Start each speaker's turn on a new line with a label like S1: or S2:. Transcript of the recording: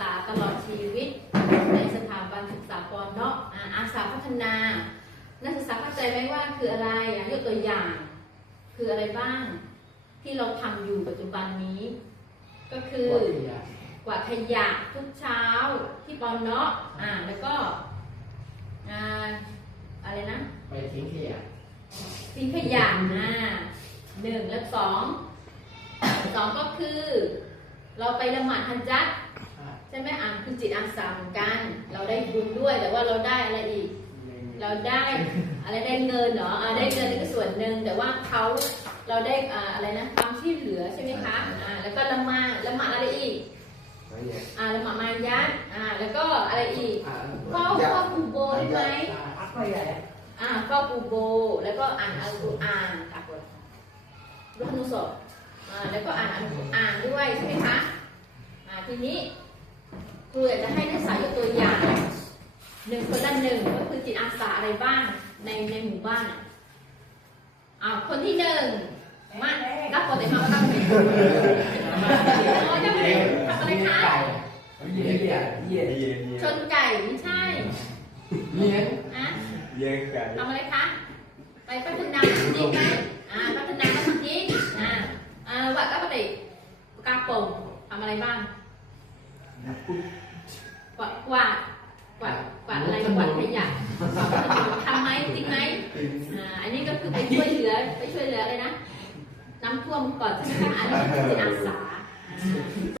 S1: ษาตลอดชีวิต ในสถาบันศึกษาปอนเนาะอ่าอาสาพัฒนา นักศึกษาเข้าใจไหมว่าคืออะไรอะยกตัวอย่าง คืออะไรบ้าง ที่เราทำอยู่ปัจจุบันนี้ ก็คือกวาดขยะทุกเช้าที่ปอนเนาะอ่าแล้วก็อ่าอะไรนะ
S2: ไปทิ้งขยะ
S1: ทิ้งขยะอ่าหนึ่งและสองสองก็คือ เราไปละหมาดฮันจัด ใช่ไหมอ่าคือจิตอาสาเหมือนกัน เราได้บุญด้วยแต่ว่าเราได้อะไรอีก เราได้อะไรได้เงินเนาะอ่าได้เงินนี่ก็ส่วนหนึ่งแต่ว่าเขาเราได้อ่าอะไรนะความช่วยเหลือใช่ไหมคะอ่าแล้วก็ละหมาดละหมาดอะไรอีกอ่าละหมาดมายัดอ่าแล้วก็อะไรอีกเฝ้าเฝ้ากูโบได้ไหม
S2: apa ya
S1: อ่าเฝ้ากูโบแล้วก็อ่านอัลกุรอานอัลกุรรุฮนุสดอ่าแล้วก็อ่านอัลกุรอานด้วยใช่ไหมคะอ่าทีนี้ ครูอยากจะให้นักศึกษายกตัวอย่างหนึ่งคนละหนึ่งก็คือจิตอาสาอะไรบ้างในในหมู่บ้านอะอ่าคนที่หนึ่งมารับคนไหนมาก็ตั้งหนึ่งอ๋อจะไปทำอะไรคะ
S2: iya iya iya
S1: ชนไก่ไม่ใช่
S2: iya
S1: อะ
S3: เย้ไก่
S1: ทำอะไรคะไปพัฒนาจริงไหมอ่าพัฒนาก็จริงอ่าอ่าว่าก็ปกติกาโป่งทำอะไรบ้าง กวาดกวาดกวาดกวาดอะไรกวาดขยะทำไหมจริงไหมอ่าอันนี้ก็คือไปช่วยเหลือไปช่วยเหลือเลยนะน้ำท่วมก่อนใช่ไหมคะอันนี้คืออาสา